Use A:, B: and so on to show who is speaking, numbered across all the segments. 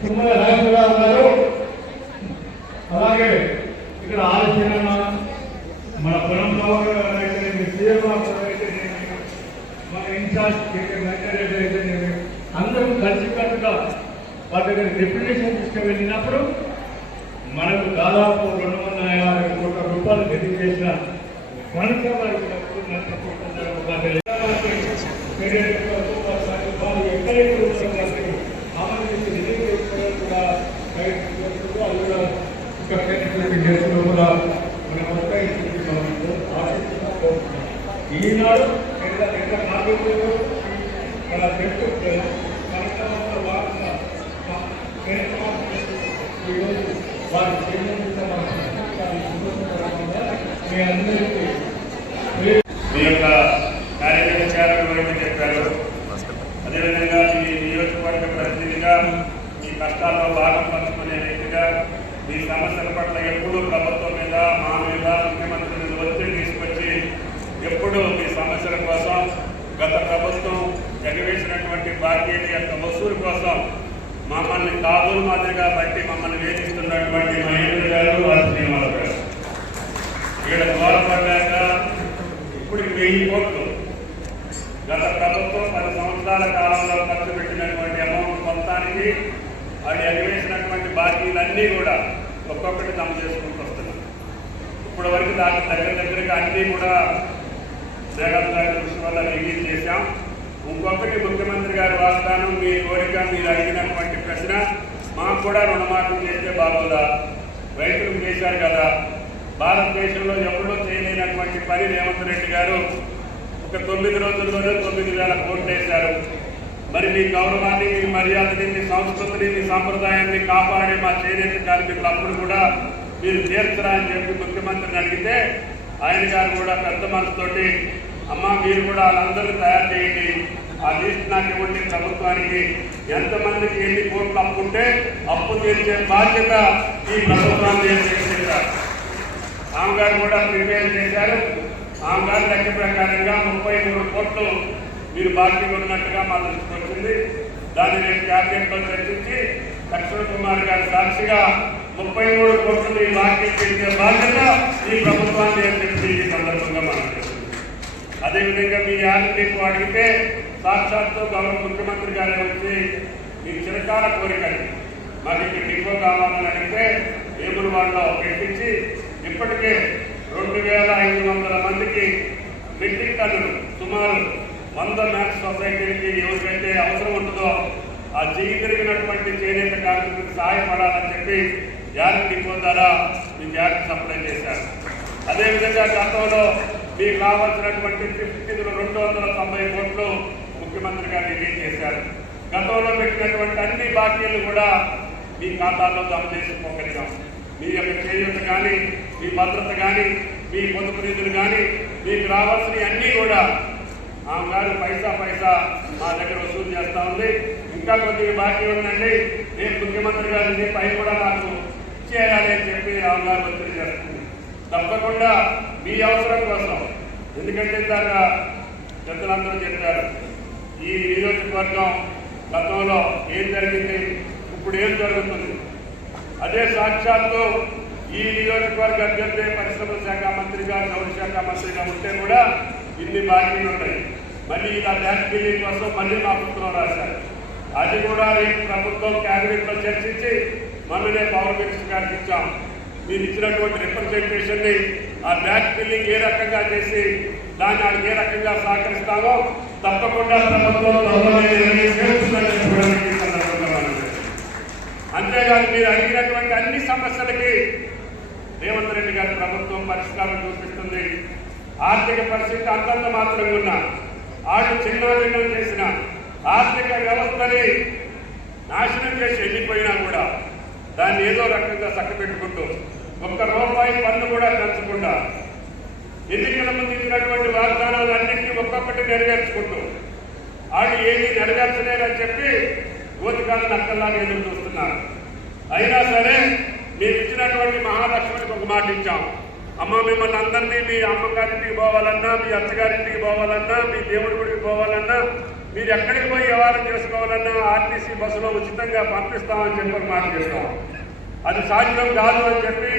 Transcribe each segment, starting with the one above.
A: తుమ్మల రాజరావు గారు అలాగే ఇక్కడ ఆలోచన మన పొలం సభ అయితేనేమి సీఎం మన ఇన్ఛార్జ్ వెంకటరెడ్డి అయితేనేమి అందరూ కలిసికట్టుగా వాటి దగ్గర డెప్యుటేషన్ తీసుకువెళ్ళినప్పుడు మనకు దాదాపు రెండు వందల యాభై కోట్ల రూపాయలు గతి చేసిన కనుక వారికి డబ్బులు నష్టపోతున్నారు వాటి ఎక్కడైతే వాటిని ఆమోదించి రిలీజ్ చేసుకోవడం కూడా బయటకు వస్తుందో అది కూడా ఇంకా ప్రయత్నం చేస్తున్న కూడా మన మొత్తం ఇంటికి మనం ఆశిస్తున్నాం ఈనాడు ఎక్కడ మన చెట్టు కార్యక్రమంలో భాగంగా ఈరోజు వారి మీ అందరికీ
B: మీ యొక్క కార్యక్రమాలు గురించి చెప్పారు అదేవిధంగా మీ నియోజకవర్గ ప్రతినిధిగా మీ కష్టాల్లో భాగం పంచుకునే వ్యక్తిగా మీ సమస్యల పట్ల ఎప్పుడూ ప్రభుత్వం మీద మా మీద ముఖ్యమంత్రి మీద ఒత్తిడి తీసుకొచ్చి ఎప్పుడూ మీ సమస్యల కోసం గత ప్రభుత్వం ఎగవేసినటువంటి బాకీల యొక్క వసూలు కోసం మమ్మల్ని కాబూలు మాదిరిగా బట్టి మమ్మల్ని వేధిస్తున్నటువంటి మహేంద్ర గారు వారి శ్రీనివాస గారు. వీళ్ళ దూరపడ్డాక ఇప్పుడు వెయ్యి కోట్లు. గత ప్రభుత్వం పది సంవత్సరాల కాలంలో ఖర్చు పెట్టినటువంటి అమౌంట్ మొత్తానికి అది ఎగవేసినటువంటి బాకీలన్నీ కూడా ఒక్కొక్కటి జమ చేసుకుంటూ వస్తున్నాం. ఇప్పటి వరకు దగ్గర దగ్గరగా అన్నీ కూడా జగన్ గారి కృషి వల్ల రిలీజ్ చేశాం. ఇంకొకటి ముఖ్యమంత్రి గారి వాస్తాను మీ కోరిక మీరు అడిగినటువంటి ప్రశ్న మాకు కూడా రుణమాఫీ చేస్తే బాగోదా? రైతులకు చేశారు కదా. భారతదేశంలో ఎప్పుడూ చేయలేనటువంటి పని రేవంత్ రెడ్డి గారు ఒక తొమ్మిది రోజుల్లోనే తొమ్మిది వేల కోట్లు వేశారు. మరి మీ గౌరవాన్ని మీ మర్యాదని మీ సంస్కృతిని మీ సాంప్రదాయాన్ని కాపాడే మా చేనేత కార్మికులు అప్పుడు కూడా మీరు తీర్చరా అని చెప్పి ముఖ్యమంత్రిని అడిగితే ఆయన గారు కూడా పెద్ద మనసుతోటి అమ్మ మీరు కూడా వాళ్ళందరినీ తయారు చేయండి. ఆ లిస్ట్ నాకు ఇవ్వండి ప్రభుత్వానికి ఎంతమందికి ఎన్ని కోట్లు అప్పు ఉంటే అప్పు తీర్చే బాధ్యత ఈ ప్రభుత్వాన్ని చేశారు ఆమె గారు కూడా ప్రిపేర్ చేశారు. ఆమె గారి లెక్క ప్రకారంగా ముప్పై మూడు కోట్లు మీరు బాకీ ఉన్నట్టుగా మా దృష్టికి వచ్చింది దాన్ని నేను క్యాబినెట్లో చర్చించి లక్ష్మణ్ కుమార్ గారి సాక్షిగా ముప్పై మూడు కోట్లు మీ బాకీ తీర్చే బాధ్యత ఈ ప్రభుత్వాన్ని చెప్పి ఈ సందర్భంగా మనం అదేవిధంగా మీ యాడ్ మీకు అడిగితే సాక్షాత్తు గౌరవ ముఖ్యమంత్రి గారే వచ్చి మీ చిరకాల కోరికని మాకు ఇక్కడ డిపో కావాలని అడిగితే ఏములు వాళ్ళలో పెట్టించి ఇప్పటికే రెండు వేల ఐదు వందల మందికి మెట్రిక్ టన్నులు సుమారు వంద మ్యాక్స్ సొసైటీకి ఎవరికైతే అవసరం ఉంటుందో ఆ చెయ్యి తిరిగినటువంటి చేనేత కార్మికులకు సహాయపడాలని చెప్పి యాడ్ డిపో ద్వారా మీకు యాడ్ సప్లై చేశారు. అదేవిధంగా గతంలో మీకు కావాల్సినటువంటి ఫిఫ్టీలో రెండు వందల తొంభై కోట్లు ముఖ్యమంత్రి గారు రిలీజ్ చేశారు? గతంలో పెట్టినటువంటి అన్ని బాకీలు కూడా మీ ఖాతాల్లో జమ చేసుకోగలిగాం మీ యొక్క చేయూత కానీ మీ భద్రత కానీ మీ పొదుపు నిధులు కానీ మీకు రావాల్సినవి అన్నీ కూడా ఆమె గారు పైసా పైసా మా దగ్గర వసూలు చేస్తా ఉంది. ఇంకా కొద్దిగా బాకీ ఉందండి. నేను ముఖ్యమంత్రి గారిని పై కూడా నాకు ఇచ్చేయాలి అని చెప్పి ఆమె గారు ఒత్తిడి చేస్తుంది. తప్పకుండా మీ అవసరం కోసం ఎందుకంటే ఇందాక పెద్దలందరూ చెప్పారు ఈ నియోజకవర్గం గతంలో ఏం జరిగింది? ఇప్పుడు ఏం జరుగుతుంది? అదే సాక్షాత్తు ఈ నియోజకవర్గ అభ్యర్థి పరిశ్రమల శాఖ మంత్రిగా జౌళి శాఖ మంత్రిగా ఉంటే కూడా ఇన్ని బాకీలు ఉన్నాయి. మళ్ళీ ఇలా బ్యాంక్ బిల్లింగ్ కోసం మళ్ళీ మా పుత్రం రాశారు. అది కూడా రేపు ప్రభుత్వం క్యాబినెట్లో చర్చించి మొన్ననే పవర్ మినిస్టర్ గారికి ఇచ్చాం. మీరు ఇచ్చినటువంటి రిప్రజెంటేషన్ని ఆ బ్యాంక్ బిల్లింగ్ ఏ రకంగా చేసి దాన్ని వాళ్ళకి ఏ రకంగా సహకరిస్తామో తప్పకుండా ప్రభుత్వం అంతేగాని మీరు అడిగినటువంటి అన్ని సమస్యలకి రేవంత్ రెడ్డి గారి ప్రభుత్వం పరిష్కారం చూపిస్తుంది. ఆర్థిక పరిస్థితి అంతంత మాత్రంగా ఉన్న ఆడు చిన్నాభిన్నం చేసిన ఆర్థిక వ్యవస్థని నాశనం చేసి వెళ్ళిపోయినా కూడా దాన్ని ఏదో రకంగా చక్కబెట్టుకుంటూ ఒక్క రూపాయి పన్ను కూడా పెంచకుండా ఎన్నికల ముందు ఇచ్చినటువంటి వాగ్దానాలన్నింటినీ ఒక్కొక్కటి నెరవేర్చుకుంటూ వాళ్ళు ఏమీ నెరవేర్చలేరని చెప్పి గోతికాలను అక్కల్లాగా ఎదురు చూస్తున్నారు. అయినా సరే మీరు ఇచ్చినటువంటి మహాలక్ష్మికి ఒక మాట ఇచ్చాం అమ్మ మిమ్మల్ని అందరినీ మీ అమ్మగారింటికి పోవాలన్నా మీ అత్తగారింటికి పోవాలన్నా మీ దేవుడి గుడికి పోవాలన్నా మీరు ఎక్కడికి పోయి వ్యవహారం చేసుకోవాలన్నా ఆర్టీసీ బస్సులో ఉచితంగా పంపిస్తామని చెప్పి ఒక మాట చేస్తాం అది సాధ్యం కాదు అని చెప్పి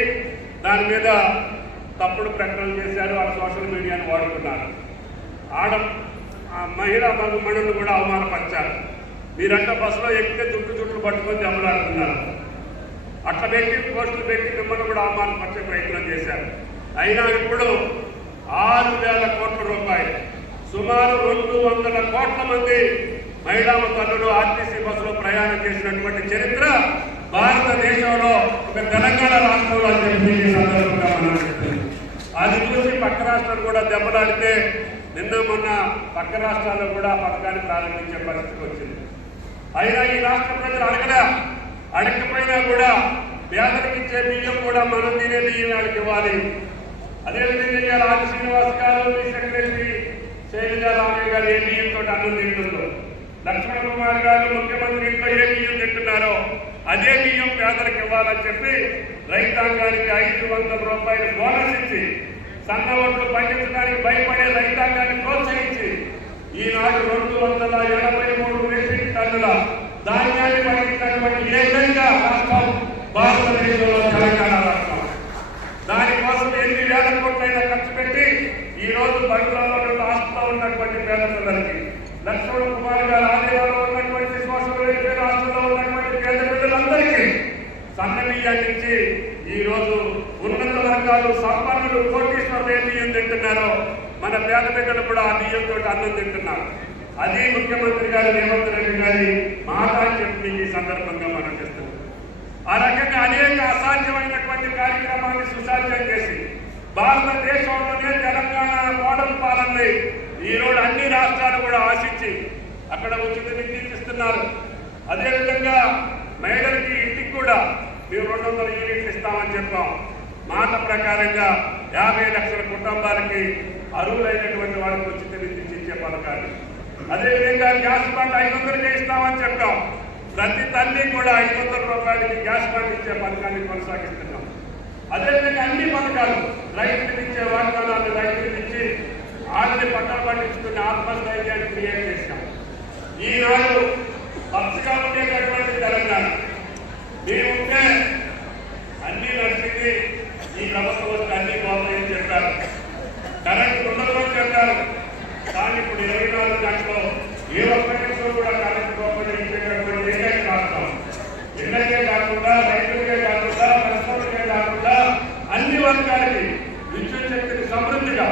B: దాని మీద తప్పుడు ప్రకటనలు చేశారు ఆ సోషల్ మీడియాను వాడుకున్నారు. ఆడ మహిళా మనులు కూడా అవమానపరిచారు. మీరంతా బస్సులో ఎక్కితే జుట్టు చుట్టూ పట్టుకొని దెబ్బలాడుతున్నారు. అట్లా పెట్టి పోస్టులు పెట్టి మిమ్మల్ని కూడా అవమానపరిచే ప్రయత్నం చేశారు. అయినా ఇప్పుడు ఆరు వేల కోట్ల రూపాయలు సుమారు రెండు వందల కోట్ల మంది మహిళా తల్లులు ఆర్టీసీ బస్సులో ప్రయాణం చేసినటువంటి చరిత్ర భారతదేశంలో ఒక తెలంగాణ రాష్ట్రంలో అని చెప్పి సందర్భంగా మనం అది చూసి పక్క రాష్ట్రాలు కూడా దెబ్బలాడితే నిన్న మొన్న పక్క రాష్ట్రాల్లో కూడా పథకాన్ని ప్రారంభించే పరిస్థితి వచ్చింది. అయినా ఈ రాష్ట్ర ప్రజలు అడగడా? అడగకపోయినా కూడా పేదలకు ఇచ్చే బియ్యం కూడా మనం తినే బియ్యం వాళ్ళకి ఇవ్వాలి. అదేవిధంగా రాజు శ్రీనివాస్ గారు మీ సెక్రటరీ శైలజ రామయ్య గారు ఏ బియ్యంతో అన్నం తింటుందో లక్ష్మణ కుమార్ గారు ముఖ్యమంత్రి ఇంట్లో ఏ బియ్యం తింటున్నారో అదే బియ్యం పేదలకు ఇవ్వాలని చెప్పి రైతాంగానికి ఐదు వందల రూపాయలు బోనస్ ఇచ్చి సన్న ఓట్లు పండించడానికి భయపడే రైతాంగాన్ని ప్రోత్సహించి ఈనాడు రెండు వందల ఎనభై మూడు మెట్రిక్ టన్నుల ధాన్యాన్ని పండించినటువంటి ఏకైక రాష్ట్రం భారతదేశంలో తెలంగాణ రాష్ట్రం? దానికోసం ఎన్ని వేల కోట్లైనా ఖర్చు పెట్టి ఈ రోజు బడులలో నుండి ఉన్నటువంటి పేద పిల్లలకి లక్ష్మణ్ కుమార్ గారు ఆదివారం ఉన్నటువంటి సోషల్ రాష్ట్రంలో ఉన్నటువంటి పేద పిల్లలందరికీ సన్న బియ్యాన్ని ఈరోజు ఉన్నత వర్గాలు సంపన్నులు కోటీశ్వరులు ఏ బియ్యం తింటున్నారో మన పేద బిడ్డలు కూడా ఆ బియ్యంతో అన్నం తింటున్నారు. అది ముఖ్యమంత్రి గారు రేవంత్ రెడ్డి గారి మాట చెప్పి ఈ సందర్భంగా మనం చేస్తున్నాం ఆ రకంగా అనేక అసాధ్యమైనటువంటి కార్యక్రమాన్ని సుసాధ్యం చేసి భారతదేశంలోనే తెలంగాణ మోడల్ పాలనని ఈరోజు అన్ని రాష్ట్రాలు కూడా ఆశించి అక్కడ ఉచిత విద్యుత్ ఇస్తున్నారు. అదేవిధంగా మహిళలకి ఇంటికి కూడా మేము రెండు వందల యూనిట్లు ఇస్తామని చెప్పాం. మాట ప్రకారంగా యాభై లక్షల కుటుంబాలకి అర్హులైనటువంటి వాళ్ళకి ఉచిత విద్యుత్ ఇచ్చే పథకాలు అదేవిధంగా గ్యాస్ బండ్ ఐదు వందలకే ఇస్తామని చెప్పాం. ప్రతి తల్లి కూడా ఐదు వందల రూపాయలకి గ్యాస్ బండ్ ఇచ్చే పథకాన్ని కొనసాగిస్తున్నాం. అదేవిధంగా అన్ని పథకాలు రైతులకు ఇచ్చే వాగ్దానాలు రైతులకు ఇచ్చి ఆల్రెడీ పట్టాలు పండించుకుని ఆత్మస్థైర్యాన్ని క్రియేట్ చేశాం. ఈనాడు పచ్చగా ఉండేటటువంటి తెలంగాణ. మేముంటే అన్ని నడిచింది ఈ ప్రభుత్వం వస్తే అన్ని పోతాయని చెప్పారు. కరెంట్ ఉండదు అని చెప్పారు. కానీ ఇప్పుడు ఇరవై నాలుగు గంటలో ఏ ఒక్క నిమిషం కూడా కరెంట్ బాగుంది ఇచ్చేటటువంటి ఏకైక రాష్ట్రం ఇళ్ళకే కాకుండా రైతులకే కాకుండా పరిశ్రమలకే కాకుండా అన్ని వర్గాలకి విద్యుత్ శక్తిని సమృద్ధిగా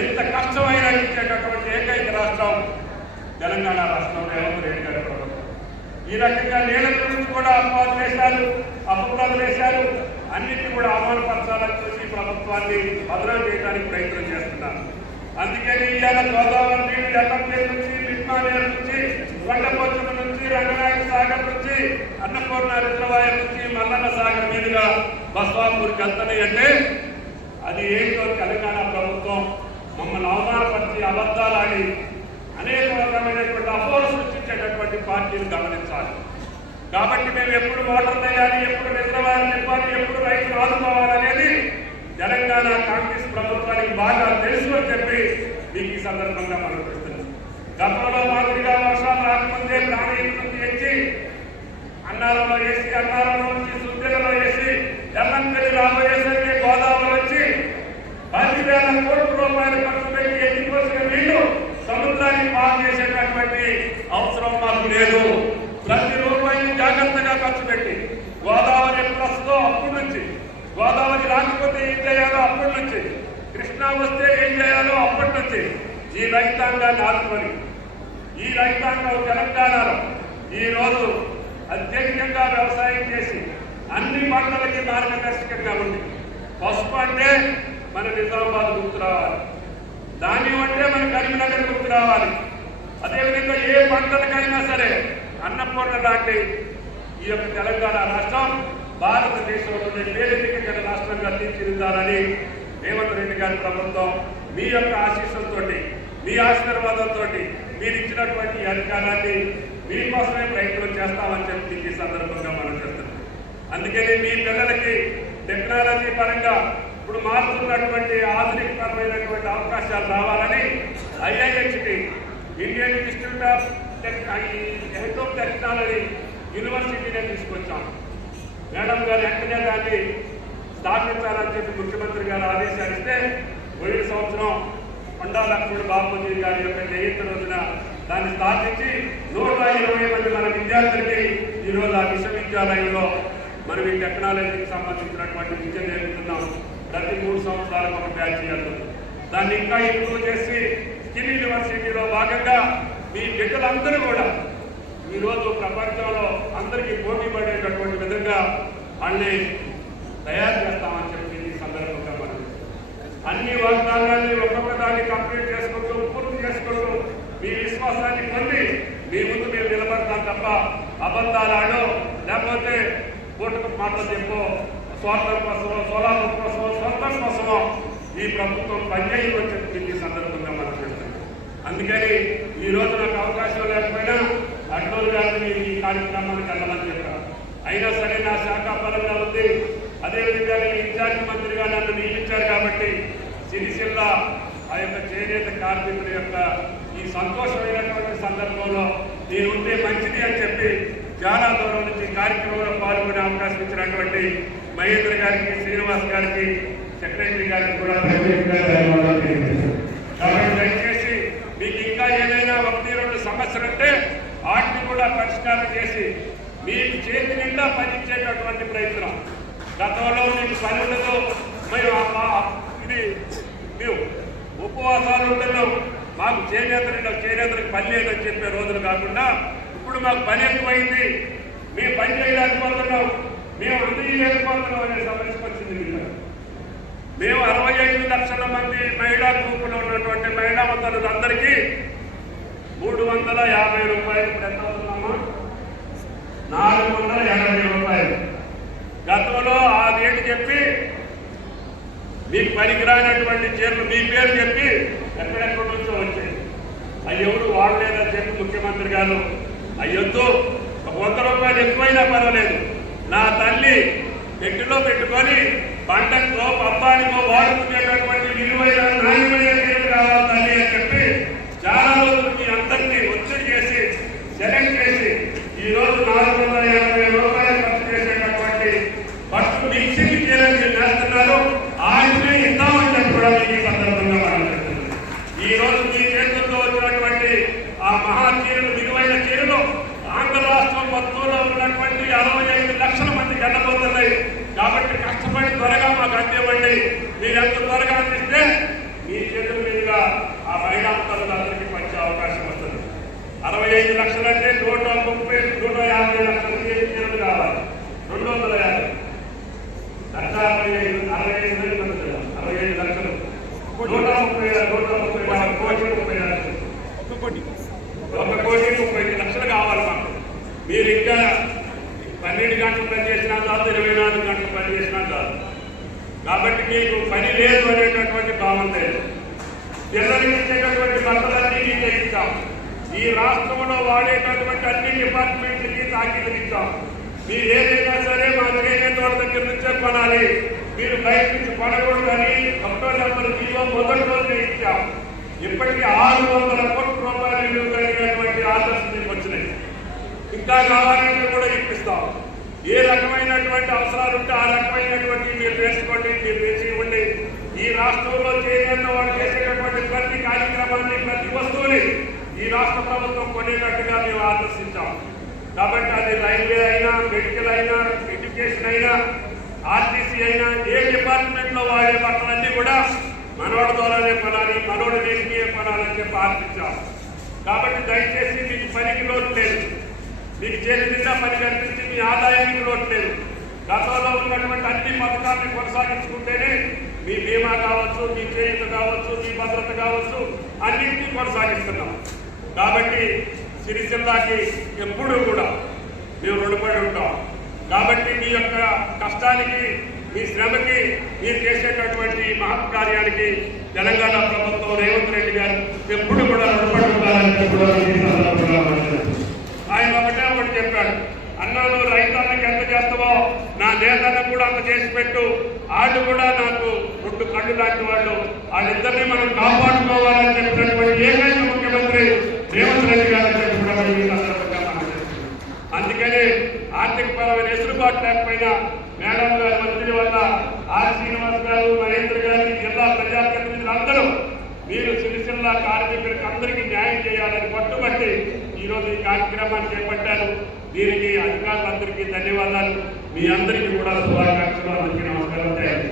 B: ఎంత కష్టమైనా ఇచ్చేటటువంటి ఏకైక రాష్ట్రం తెలంగాణ రాష్ట్రంలో రేవంత్ రెడ్డి గారి ఈ రకంగా నీళ్ళ గురించి కూడా అపవాదం వేశారు అపవాదులు వేశారు. అన్నిటిని కూడా అవమానపరచాలని చూసి ప్రభుత్వాన్ని భద్రం చేయడానికి ప్రయత్నం చేస్తున్నారు. అందుకని ఇవాళ గోదావరి నీళ్ళు ఎల్లపేరు నుంచి మిట్మానేరు నుంచి కొండపోచల నుంచి రంగనాయక సాగర్ నుంచి అన్నపూర్ణ రిజర్వాయర్ నుంచి మల్లన్న సాగర్ మీదుగా బస్వాపూర్కి వెళ్తున్నాయి అంటే అది ఏంటో తెలంగాణ ప్రభుత్వం మమ్మల్ని అవమానపరిచి అబద్ధాలాడి అనేక రకమైనటువంటి అపోహలు సృష్టించేటటువంటి పార్టీలు గమనించాలి. కాబట్టి మేము ఎప్పుడు ఓటర్ వేయాలి ఎప్పుడు రిజర్వాయర్లు ఇవ్వాలి ఎప్పుడు రైతులు ఆదుకోవాలనేది తెలంగాణ కాంగ్రెస్ ప్రభుత్వానికి బాగా తెలుసు అని చెప్పి మీకు ఈ సందర్భంగా మనం చెప్తున్నాం. గతంలో మాదిరిగా వర్షాలు రాకముందే ప్రాణహితం తెచ్చి అన్నారంలో వేసి అన్నారంలో నుంచి సుద్దిలలో వేసి ఎమ్మెల్యే రాబోయేసరికి గోదావరి వచ్చి పదివేల కోట్ల రూపాయలు ఖర్చు పెట్టి ఎత్తిపోసిన నీళ్ళు సముద్రాన్ని పాలు చేసేటటువంటి అవసరం మాకు లేదు. ప్రతి రూపాయిని జాగ్రత్తగా ఖర్చు పెట్టి గోదావరి ఎప్పుడు వస్తుందో అప్పటి నుంచి గోదావరి రాకపోతే ఏం చేయాలో అప్పటి నుంచి కృష్ణా వస్తే ఏం చేయాలో అప్పటి నుంచి ఈ రైతాంగాన్ని ఆదుకొని ఈ రైతాంగం తెలంగాణలో ఈ రోజు అత్యధికంగా వ్యవసాయం చేసి అన్ని పంటలకి మార్గదర్శకంగా ఉంది. పసుపు అంటే మన నిజామాబాద్ గుర్తు రావాలి. ధాన్యం అంటే మన కరీంనగర్ గుర్తు రావాలి. అదేవిధంగా ఏ పంటలకైనా సరే అన్నపూర్ణ లాంటి ఈ యొక్క తెలంగాణ రాష్ట్రం భారతదేశంలోనే పేరెన్నికైన రాష్ట్రంగా తీర్చిదిద్దాలని రేవంత్ రెడ్డి గారి ప్రభుత్వం మీ యొక్క ఆశీస్సులతో మీ ఆశీర్వాదంతో మీరు ఇచ్చినటువంటి అధికారాన్ని మీకోసమే ప్రయత్నం చేస్తామని చెప్పి ఈ సందర్భంగా మనం చేస్తున్నాం అందుకని మీ పిల్లలకి టెక్నాలజీ పరంగా ఇప్పుడు మారుతున్నటువంటి ఆధునికమైనటువంటి అవకాశాలు రావాలని IIHT Indian Institute of tech head of technology యూనివర్సిటీనే తీసుకొచ్చాం. మేడం గారు వెంటనే దాన్ని స్థాపించాలని చెప్పి ముఖ్యమంత్రి గారు ఆదేశాలు ఇస్తే పోయిన సంవత్సరం కొండా లక్ష్మణ్ బాపూజీ గారి యొక్క జయంతి రోజున దాన్ని స్థాపించి నూట ఇరవై మంది మన విద్యార్థులకి ఈరోజు ఆ విశ్వవిద్యాలయంలో మనం ఈ టెక్నాలజీకి సంబంధించినటువంటి విద్య నేర్పుతున్నాం. ప్రతి మూడు సంవత్సరాలకు ఒక బ్యాచ్ చేయాలి. దాన్ని ఇంకా ఇంప్రూవ్ చేసి స్కిల్ యూనివర్సిటీలో భాగంగా మీ బిడ్డలందరూ కూడా ఈరోజు ప్రపంచంలో అందరికీ పోటీ పడేటటువంటి విధంగా వాళ్ళని తయారు చేస్తామని చెప్పి ఈ సందర్భంగా మనం అన్ని వాగ్దానాన్ని ఒక్కొక్క దాన్ని కంప్లీట్ చేసుకుంటూ పూర్తి చేసుకుంటూ మీ విశ్వాసాన్ని పొంది మీ ముందు మేము నిలబడతాం తప్ప అబద్ధాలు ఆడో లేకపోతే పూటకు మాటలు చెప్పో స్వార్థం కోసమో స్వలాభం కోసమో సొంతం కోసమో ఈ ప్రభుత్వం పనిచేయని చెప్పి ఈ సందర్భంగా మనం చెప్తున్నాం అందుకని ఈ రోజు నాకు అవకాశం లేకపోయినా అడ్డోలు గారిని ఈ కార్యక్రమానికి వెళ్ళమని చెప్పారు అయినా సరే నా శాఖ పరంగా ఉంది. అదేవిధంగా నేను ఇన్ఛార్జ్ మంత్రిగా నన్ను నియమించారు కాబట్టి సిరిసిల్ల ఆ యొక్క చేనేత కార్మికుల యొక్క ఈ సంతోషమైనటువంటి సందర్భంలో నేను ఉంటే మంచిది అని చెప్పి చాలా దూరం నుంచి కార్యక్రమంలో పాల్గొనే అవకాశం ఇచ్చినటువంటి మహేంద్ర గారికి శ్రీనివాస్ గారికి సెక్రటరీ గారికి కూడా ప్రత్యేకంగా ధన్యవాదాలు కాబట్టి దయచేసి మీకు ఇంకా ఏదైనా ఒకటి రెండు సమస్యలు ఉంటే వాటిని కూడా పరిష్కారం చేసి మీకు చేతి నిండా పనిచేటటువంటి ప్రయత్నం. గతంలో మీకు పని ఉండదు ఇది మేము ఉపవాసాలు ఉంటున్నాం మాకు చేనేతలు చేనేతలకు పని లేదని చెప్పే రోజులు కాకుండా ఇప్పుడు మాకు పని ఎక్కువైంది. మేము పని చేయడానికి పోతున్నాం మేము అన్ని అందజేయలేకపోతున్నాం అనే సమస్య వచ్చింది మీకు మేము అరవై ఐదు లక్షల మంది మహిళా గ్రూపులో ఉన్నటువంటి మహిళా అందరికీ మూడు వందల యాభై రూపాయలు ఇప్పుడు ఎంత అవుతున్నామా? నాలుగు వందల ఎనభై రూపాయలు. గతంలో ఆ రేటు చెప్పి మీకు పనికిరానటువంటి చీరలు మీ పేరు చెప్పి ఎక్కడెక్కడి నుంచో వచ్చాయి. అవి ఎవరు వాడలేదని చెప్పి ముఖ్యమంత్రి గారు అయ్యొద్దు. ఒక వంద రూపాయలు ఎక్కువైనా పర్వాలేదు. నా తల్లి పెట్టిలో పెట్టుకొని పంటకో పబ్బానికో వాడుకునేటటువంటి విలువైన నాణ్యమైన నీళ్ళు కావాలి తల్లి అని చెప్పి చాలా రోజులు మీ అందరినీ ఒత్తిడి చేసి సెలెక్ట్ చేసి ఈ రోజు నాలుగు వందల యాభై రూపాయలు ఖర్చు చేసేటటువంటి పట్టు మిక్సింగ్ చీరలు మీరు చేస్తున్నారు ఆయనే ఇద్దామని చెప్పి కూడా మీకు ఈ సందర్భంగా మనం చెప్తున్నాం. ఈ రోజు మీ చేతుల్లో వచ్చినటువంటి ఆ మహా చీరలు విలువైన చీరలు ఆంధ్ర రాష్ట్రం మొత్తంలో ఉన్నటువంటి అరవై ఐదు లక్షల మందికి వెళ్ళబోతున్నాయి కష్టపడి త్వరగా మాకు అందివ్వండి మీరు ఎంత త్వరగా అందిస్తే మీ చేతుల మీదుగా ఆ మహిళా తల్లులందరికీ పంచే అవకాశం వస్తుంది. అరవై ఐదు లక్షలు అంటే నూట ముప్పై నూట యాభై లక్షల చీరలు కావాలి? రెండు వందల యాభై. లక్ష అరవై ఐదు అరవై ఐదు వేలు అరవై ఐదు లక్షలు. నూట ముప్పై నూట ముప్పై నాలుగు కోటి ముప్పై లక్షలు ఒక కోటి ముప్పై ఐదు లక్షలు కావాలి మాకు. మీరు ఇంకా పన్నెండు గంటలు పనిచేసినా చాలు ఇరవై నాలుగు గంటలు పనిచేసినా చాలు. కాబట్టి మీకు పని లేదు అనేటటువంటి భావం లేదు. పిల్లలకి ఇచ్చేటటువంటి బట్టలన్నీ మీకు ఇస్తాం ఈ రాష్ట్రంలో వాడేటటువంటి అన్ని డిపార్ట్మెంట్లకి తాకీలు ఇస్తాం మీరు ఏదైనా సరే మా చేనేత వాళ్ళ దగ్గర నుంచే కొనాలి. మీరు బయట నుంచి కొనకూడదని అక్టోబర్ నెంబర్ జీవో మొదటి రోజునే ఇచ్చాం. ఇప్పటికీ ఆరు వందల కోట్ల రూపాయలు కలిగినటువంటి ఆదర్శ వచ్చినాయి. ఇంకా కావాలంటే కూడా ఇప్పిస్తాం. ఏ రకమైనటువంటి అవసరాలు ఉంటే ఆ రకమైనటువంటి మీరు వేసుకోండి మీరు వేసి ఇవ్వండి ఈ రాష్ట్రంలో చేయాలని వాళ్ళు చేసేటటువంటి ప్రతి కార్యక్రమాన్ని ప్రతి వస్తువుని ఈ రాష్ట్ర ప్రభుత్వం కొనేటట్టుగా మేము ఆదర్శించాం. కాబట్టి అది రైల్వే అయినా మెడికల్ అయినా ఎడ్యుకేషన్ అయినా ఆర్టీసీ అయినా ఏ డిపార్ట్మెంట్లో వాడే బట్టలన్నీ కూడా మనోడి ద్వారానే కొనాలి మనోడి దేశమే కొనాలని చెప్పి ఆర్పించాం కాబట్టి దయచేసి మీకు పనికి లోటు లేదు. మీకు చేతి నిండా పని కనిపిస్తుంది మీ ఆదాయానికి లోటు లేదు. గతంలో ఉన్నటువంటి అన్ని పథకాలను కొనసాగించుకుంటేనే మీ బీమా కావచ్చు మీ చేయుత కావచ్చు మీ భద్రత కావచ్చు అన్నింటినీ కొనసాగిస్తున్నాం. కాబట్టి సిరిసిల్లాకి ఎప్పుడూ కూడా మేము రుణపడి ఉంటాం. కాబట్టి మీ యొక్క కష్టానికి మీ శ్రమకి మీరు చేసేటటువంటి మహత్ కార్యానికి తెలంగాణ ప్రభుత్వం రేవంత్ రెడ్డి గారు ఎప్పుడు కూడా రుణపడి ఉండాలని కూడా ఆయన ఒకటే ఒకటి చెప్పాడు. అన్నా నువ్వు ఎంత చేస్తావో నా నేతన్న కూడా అంత చేసి పెట్టు. వాళ్ళు కూడా నాకు రెండు కళ్ళు లాంటి వాళ్ళు. వాళ్ళిద్దరినీ మనం కాపాడుకోవాలని చెప్పినటువంటి ఏకైక ముఖ్యమంత్రి రెడ్డి గారు అందుకని అందుకనే ఆర్థిక పరమైన ఎసులుబాటు లేకపోయినా మేడం గారు మంత్రి వల్ల ఆర్ శ్రీనివాస్ గారు మహేంద్ర గారి జిల్లా ప్రజాప్రతినిధులు అందరూ మీరు సిరిసిల్ల కార్మికులకు అందరికీ న్యాయం చేయాలని పట్టుబట్టి ఈరోజు ఈ కార్యక్రమాన్ని చేపట్టారు. దీనికి అధికారులందరికీ ధన్యవాదాలు. మీ అందరికీ కూడా శుభాకాంక్షలు. అందరికీ నమస్కారం.